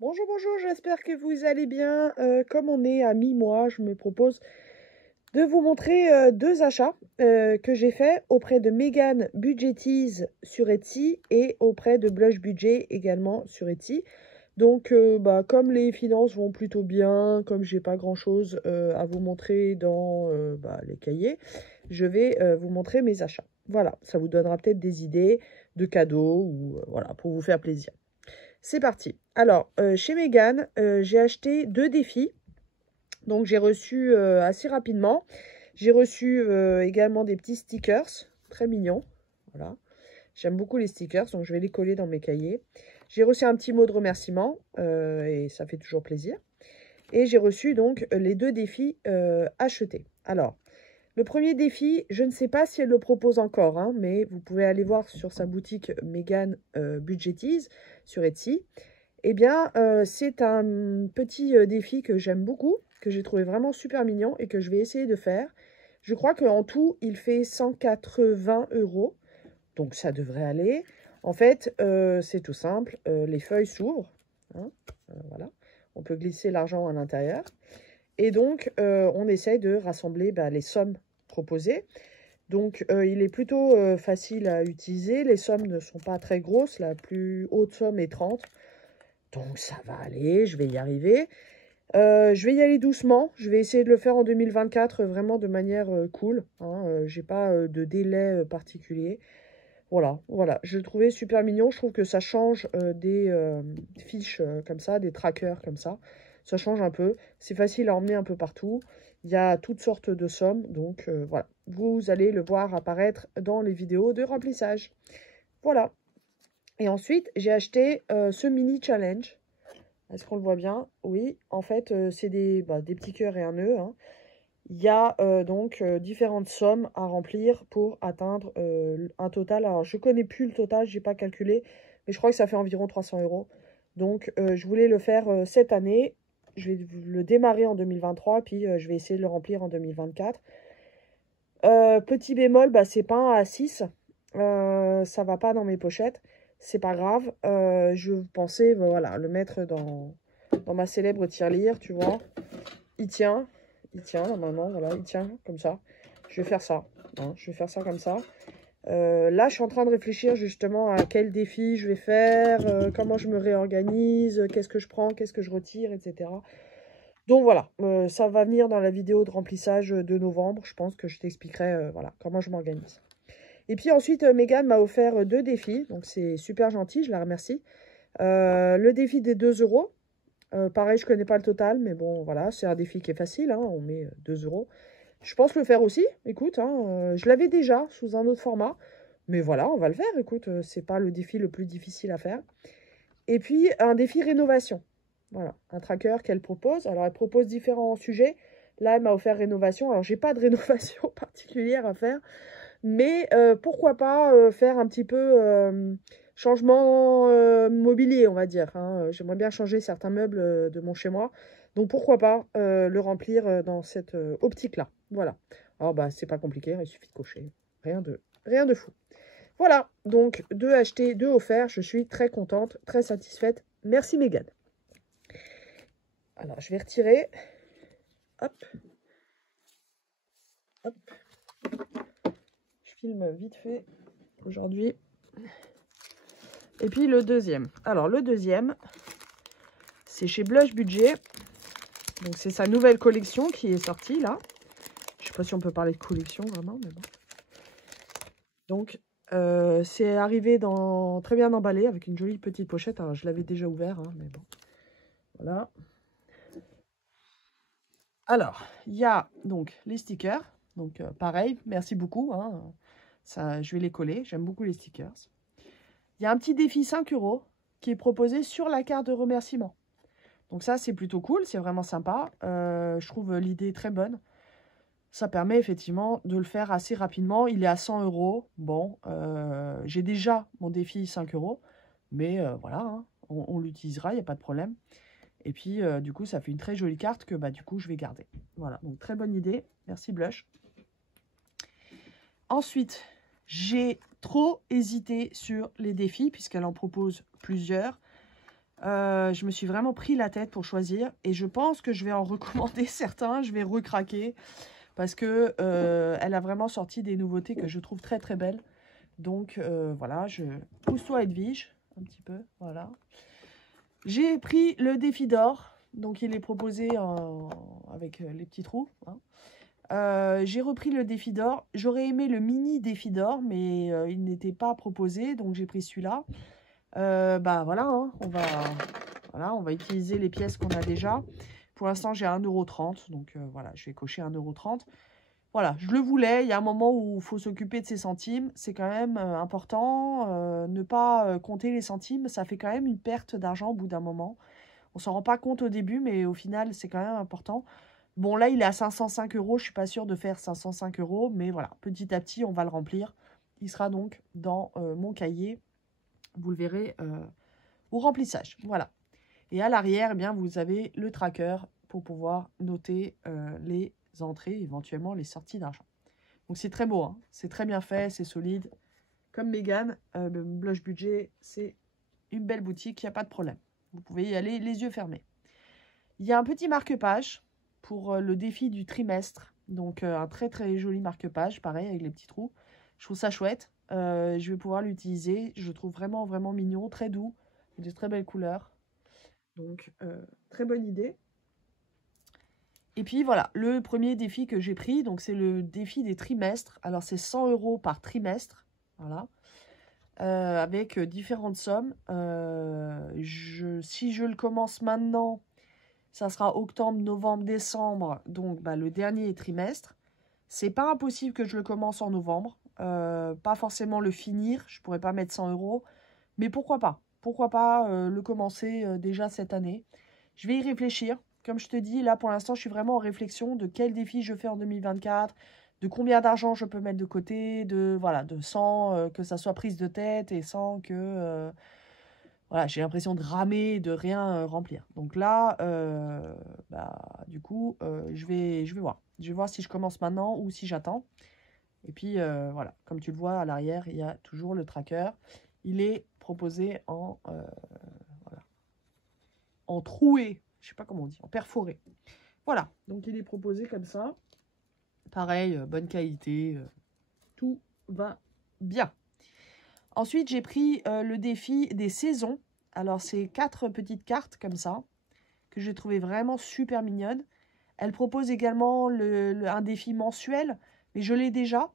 Bonjour, bonjour, j'espère que vous allez bien. Comme on est à mi-mois, je me propose de vous montrer deux achats que j'ai faits auprès de Megan Budgetize sur Etsy et auprès de Blush Budget également sur Etsy. Donc, comme les finances vont plutôt bien, comme j'ai pas grand-chose à vous montrer dans les cahiers, je vais vous montrer mes achats. Voilà, ça vous donnera peut-être des idées de cadeaux ou voilà, pour vous faire plaisir. C'est parti. Alors, chez Megan, j'ai acheté deux défis. Donc, j'ai reçu assez rapidement. J'ai reçu également des petits stickers, très mignons. Voilà. J'aime beaucoup les stickers, donc je vais les coller dans mes cahiers. J'ai reçu un petit mot de remerciement, et ça fait toujours plaisir. Et j'ai reçu donc les deux défis achetés. Alors, le premier défi, je ne sais pas si elle le propose encore, hein, mais vous pouvez aller voir sur sa boutique Megan Budgetize sur Etsy. Eh bien, c'est un petit défi que j'aime beaucoup, que j'ai trouvé vraiment super mignon et que je vais essayer de faire. Je crois qu'en tout, il fait 180 €, donc ça devrait aller. En fait, c'est tout simple, les feuilles s'ouvrent, hein, voilà. On peut glisser l'argent à l'intérieur. Et donc, on essaye de rassembler les sommes proposées. Donc, il est plutôt facile à utiliser. Les sommes ne sont pas très grosses. La plus haute somme est 30. Donc ça va aller, je vais y arriver. Je vais y aller doucement. Je vais essayer de le faire en 2024 vraiment de manière cool. Hein. J'ai pas de délai particulier. Voilà. Je le trouvais super mignon. Je trouve que ça change des fiches comme ça, des trackers comme ça. Ça change un peu. C'est facile à emmener un peu partout. Il y a toutes sortes de sommes. Donc voilà. Vous allez le voir apparaître dans les vidéos de remplissage. Voilà. Et ensuite, j'ai acheté ce mini challenge. Est-ce qu'on le voit bien? Oui, en fait, c'est des petits cœurs et un nœud. Hein. Il y a donc différentes sommes à remplir pour atteindre un total. Alors, je ne connais plus le total, je n'ai pas calculé, mais je crois que ça fait environ 300 €. Donc, je voulais le faire cette année. Je vais le démarrer en 2023, puis je vais essayer de le remplir en 2024. Petit bémol, c'est pas un A6. Ça va pas dans mes pochettes. C'est pas grave. Je pensais voilà, le mettre dans ma célèbre tirelire, tu vois. Il tient normalement, voilà, il tient comme ça. Je vais faire ça. Hein, je vais faire ça comme ça. Là, je suis en train de réfléchir justement à quel défi je vais faire, comment je me réorganise, qu'est-ce que je prends, qu'est-ce que je retire, etc. Donc voilà, ça va venir dans la vidéo de remplissage de novembre. Je pense que je t'expliquerai voilà, comment je m'organise. Et puis ensuite, Megan m'a offert deux défis. Donc c'est super gentil, je la remercie. Le défi des 2 €. Pareil, je ne connais pas le total, mais bon, voilà, c'est un défi qui est facile. Hein, on met 2 €. Je pense le faire aussi. Écoute, hein, je l'avais déjà sous un autre format. Mais voilà, on va le faire. Écoute, c'est pas le défi le plus difficile à faire. Et puis, un défi rénovation. Voilà, un tracker qu'elle propose. Alors, elle propose différents sujets. Là, elle m'a offert rénovation. Alors, j'ai pas de rénovation particulière à faire. Mais pourquoi pas faire un petit peu changement mobilier, on va dire. Hein. J'aimerais bien changer certains meubles de mon chez-moi. Donc, pourquoi pas le remplir dans cette optique-là. Voilà. Alors, c'est pas compliqué. Il suffit de cocher. Rien de fou. Voilà, donc 2 achetés, 2 offerts. Je suis très contente, très satisfaite. Merci Megan. Alors, je vais retirer. Hop. Hop. Je filme vite fait aujourd'hui. Et puis le deuxième. Alors, le deuxième, c'est chez Blush Budget. Donc, c'est sa nouvelle collection qui est sortie là. Je sais pas si on peut parler de collection vraiment, mais bon. Donc, c'est arrivé très bien emballé avec une jolie petite pochette. Alors, je l'avais déjà ouvert, hein, mais bon. Voilà. Alors, il y a donc les stickers. Donc, pareil, merci beaucoup. Hein. Ça, je vais les coller. J'aime beaucoup les stickers. Il y a un petit défi 5 € qui est proposé sur la carte de remerciement. Donc ça, c'est plutôt cool. C'est vraiment sympa. Je trouve l'idée très bonne. Ça permet effectivement de le faire assez rapidement. Il est à 100 €. Bon, j'ai déjà mon défi 5 €. Mais voilà, hein, on l'utilisera, il n'y a pas de problème. Et puis, du coup, ça fait une très jolie carte que, du coup, je vais garder. Voilà, donc très bonne idée. Merci Blush. Ensuite, j'ai trop hésité sur les défis, puisqu'elle en propose plusieurs. Je me suis vraiment pris la tête pour choisir. Et je pense que je vais en recommander certains. Je vais recraquer. Parce que elle a vraiment sorti des nouveautés que je trouve très très belles. Donc voilà, pousse-toi Edwige, un petit peu, voilà. J'ai pris le défi d'or, donc il est proposé avec les petits trous. Hein. J'ai repris le défi d'or. J'aurais aimé le mini défi d'or, mais il n'était pas proposé, donc j'ai pris celui-là. Bah voilà, hein, voilà, on va utiliser les pièces qu'on a déjà. Pour l'instant, j'ai 1,30 €, donc voilà, je vais cocher 1,30 €. Voilà, je le voulais. Il y a un moment où il faut s'occuper de ses centimes. C'est quand même important. Ne pas compter les centimes, ça fait quand même une perte d'argent au bout d'un moment. On s'en rend pas compte au début, mais au final, c'est quand même important. Bon, là, il est à 505 €. Je suis pas sûre de faire 505 €, mais voilà, petit à petit, on va le remplir. Il sera donc dans mon cahier. Vous le verrez au remplissage. Voilà. Et à l'arrière, eh bien, vous avez le tracker pour pouvoir noter les entrées, éventuellement les sorties d'argent. Donc c'est très beau, hein. C'est très bien fait, c'est solide. Comme Mégane, le Blush Budget, c'est une belle boutique, il n'y a pas de problème. Vous pouvez y aller les yeux fermés. Il y a un petit marque-page pour le défi du trimestre. Donc un très très joli marque-page, pareil, avec les petits trous. Je trouve ça chouette. Je vais pouvoir l'utiliser. Je le trouve vraiment vraiment mignon, très doux, de très belles couleurs. Donc très bonne idée. Et puis voilà, le premier défi que j'ai pris, donc c'est le défi des trimestres. Alors c'est 100 € par trimestre, voilà, avec différentes sommes. Si je le commence maintenant, ça sera octobre, novembre, décembre, donc bah, le dernier trimestre. C'est pas impossible que je le commence en novembre, pas forcément le finir, je pourrais pas mettre 100 €, mais pourquoi pas? Pourquoi pas le commencer déjà cette année? Je vais y réfléchir. Comme je te dis, là, pour l'instant, je suis vraiment en réflexion de quel défi je fais en 2024, de combien d'argent je peux mettre de côté, voilà, sans que ça soit prise de tête et sans que voilà, j'ai l'impression de ramer, de rien remplir. Donc là, bah, du coup, je vais voir. Je vais voir si je commence maintenant ou si j'attends. Et puis, voilà, comme tu le vois à l'arrière, il y a toujours le tracker. Il est proposé voilà, en troué, je sais pas comment on dit, en perforé. Voilà, donc il est proposé comme ça. Pareil, bonne qualité, tout va bien. Ensuite, j'ai pris le défi des saisons. Alors, c'est 4 petites cartes comme ça, que j'ai trouvé vraiment super mignonnes. Elle propose également un défi mensuel, mais je l'ai déjà.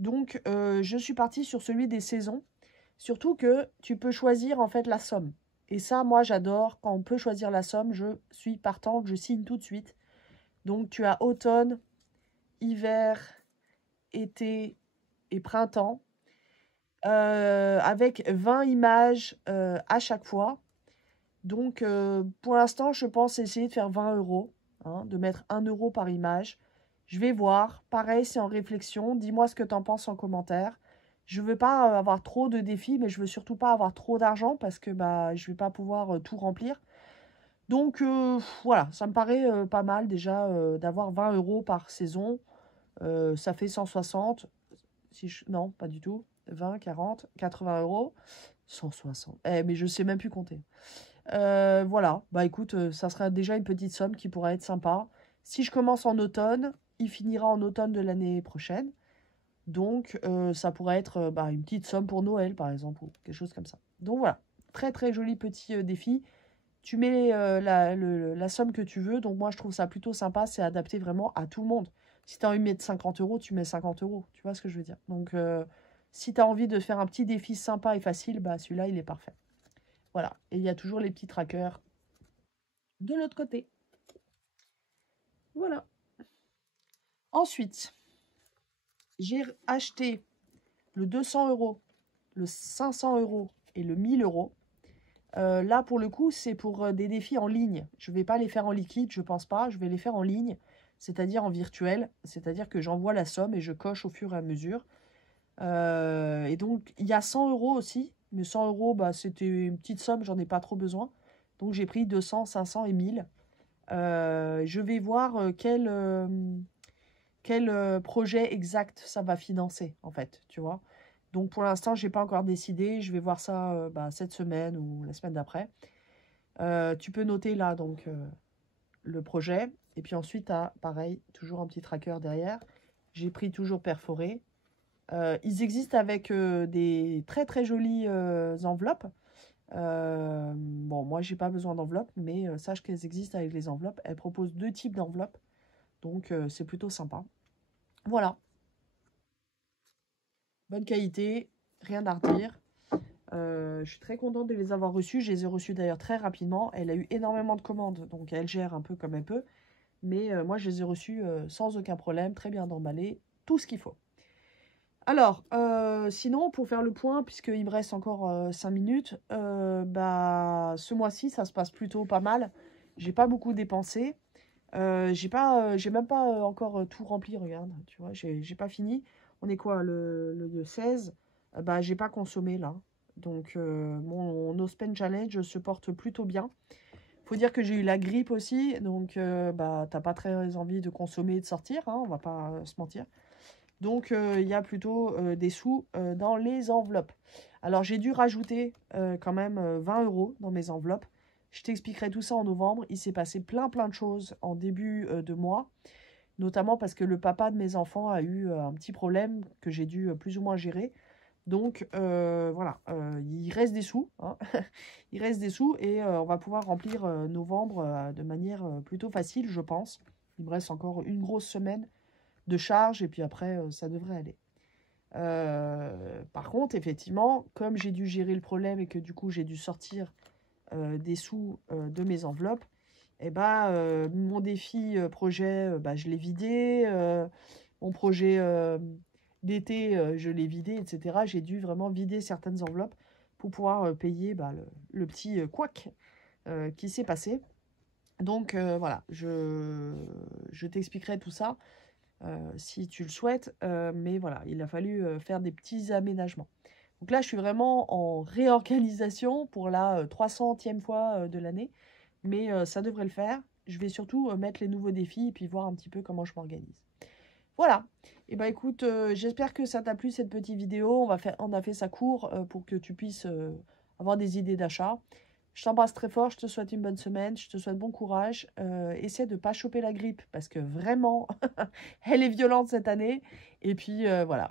Donc, je suis partie sur celui des saisons. Surtout que tu peux choisir en fait la somme. Et ça, moi, j'adore. Quand on peut choisir la somme, je suis partante, je signe tout de suite. Donc, tu as automne, hiver, été et printemps, avec 20 images à chaque fois. Donc, pour l'instant, je pense essayer de faire 20 €, hein, de mettre 1 € par image. Je vais voir. Pareil, c'est en réflexion. Dis-moi ce que tu en penses en commentaire. Je veux pas avoir trop de défis, mais je veux surtout pas avoir trop d'argent parce que bah, je vais pas pouvoir tout remplir. Donc, voilà, ça me paraît pas mal déjà d'avoir 20 € par saison. Ça fait 160. Non, pas du tout. 20, 40, 80 €. 160. Mais je sais même plus compter. Voilà, bah écoute, ça sera déjà une petite somme qui pourrait être sympa. Si je commence en automne, il finira en automne de l'année prochaine. Donc, ça pourrait être bah, une petite somme pour Noël, par exemple, ou quelque chose comme ça. Donc voilà, très très joli petit défi. Tu mets la somme que tu veux. Donc moi, je trouve ça plutôt sympa. C'est adapté vraiment à tout le monde. Si tu as envie de mettre 50 €, tu mets 50 €. Tu vois ce que je veux dire? Donc, si tu as envie de faire un petit défi sympa et facile, bah celui-là, il est parfait. Voilà. Et il y a toujours les petits trackers de l'autre côté. Voilà. Ensuite, j'ai acheté le 200 €, le 500 € et le 1000 €. Là, pour le coup, c'est pour des défis en ligne. Je ne vais pas les faire en liquide, je pense pas. Je vais les faire en ligne, c'est-à-dire en virtuel. C'est-à-dire que j'envoie la somme et je coche au fur et à mesure. Et donc, il y a 100 € aussi. Mais 100 €, bah, c'était une petite somme, j'en ai pas trop besoin. Donc, j'ai pris 200, 500 et 1000. Je vais voir quel projet exact ça va financer, en fait, tu vois. Donc, pour l'instant, je n'ai pas encore décidé. Je vais voir ça bah, cette semaine ou la semaine d'après. Tu peux noter là, donc, le projet. Et puis ensuite, tu as, pareil, toujours un petit tracker derrière. J'ai pris toujours perforé. Ils existent avec des très très jolies enveloppes. Bon, moi, j'ai pas besoin d'enveloppes, mais sache qu'elles existent avec les enveloppes. Elles proposent 2 types d'enveloppes, donc c'est plutôt sympa. Voilà, bonne qualité, rien à redire. Je suis très contente de les avoir reçus. Je les ai reçus d'ailleurs très rapidement. Elle a eu énormément de commandes, donc elle gère un peu comme elle peut. Mais moi, je les ai reçus sans aucun problème, très bien emballés, tout ce qu'il faut. Alors, sinon, pour faire le point, puisqu'il me reste encore 5 minutes, bah, ce mois-ci, ça se passe plutôt pas mal. J'ai pas beaucoup dépensé. J'ai même pas encore tout rempli, regarde, tu vois, j'ai pas fini. On est quoi, le 16? Bah, j'ai pas consommé là. Donc, mon No Spend Challenge se porte plutôt bien. Faut dire que j'ai eu la grippe aussi, donc bah, t'as pas très envie de consommer et de sortir, hein, on va pas se mentir. Donc, il y a plutôt des sous dans les enveloppes. Alors, j'ai dû rajouter quand même 20 € dans mes enveloppes. Je t'expliquerai tout ça en novembre. Il s'est passé plein de choses en début de mois, notamment parce que le papa de mes enfants a eu un petit problème que j'ai dû plus ou moins gérer. Donc, voilà, il reste des sous, hein. Il reste des sous et on va pouvoir remplir novembre de manière plutôt facile, je pense. Il me reste encore une grosse semaine de charge et puis après, ça devrait aller. Par contre, effectivement, comme j'ai dû gérer le problème et que du coup, j'ai dû sortir des sous de mes enveloppes, et bah, mon défi projet, bah, je l'ai vidé. Mon projet d'été, je l'ai vidé, etc. J'ai dû vraiment vider certaines enveloppes pour pouvoir payer bah, le petit couac qui s'est passé. Donc voilà, je t'expliquerai tout ça si tu le souhaites. Mais voilà, il a fallu faire des petits aménagements. Donc là, je suis vraiment en réorganisation pour la 300e fois de l'année. Mais ça devrait le faire. Je vais surtout mettre les nouveaux défis et puis voir un petit peu comment je m'organise. Voilà. Et bah écoute, j'espère que ça t'a plu cette petite vidéo. On a fait ça court pour que tu puisses avoir des idées d'achat. Je t'embrasse très fort, je te souhaite une bonne semaine, je te souhaite bon courage. Essaie de ne pas choper la grippe parce que vraiment, elle est violente cette année. Et puis voilà,